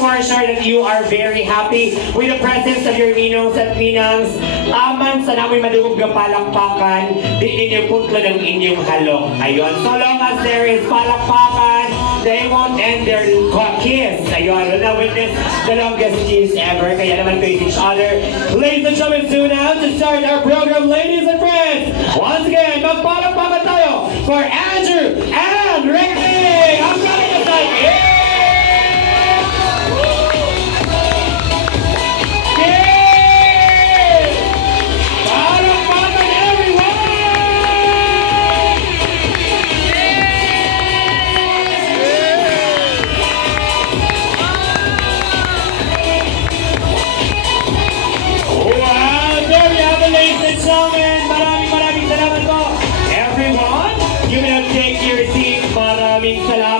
for sure that you are very happy with the presence of your ninongs at ninangs. Aman sa namin madugog na palakpakan, di ninyo putlo ng inyong halong. Ayun, so long as there is palakpakan, they won't end their kiss. Ayun, na witness the longest kiss ever. Kaya naman face each other. Ladies and gentlemen, soon now to start our program, ladies and friends. Once again, magpalakpakan tayo for Andrew and Ricky. I'm coming to say, yeah! Maraming salamat po. Everyone, you may take your seat. Maraming salamat.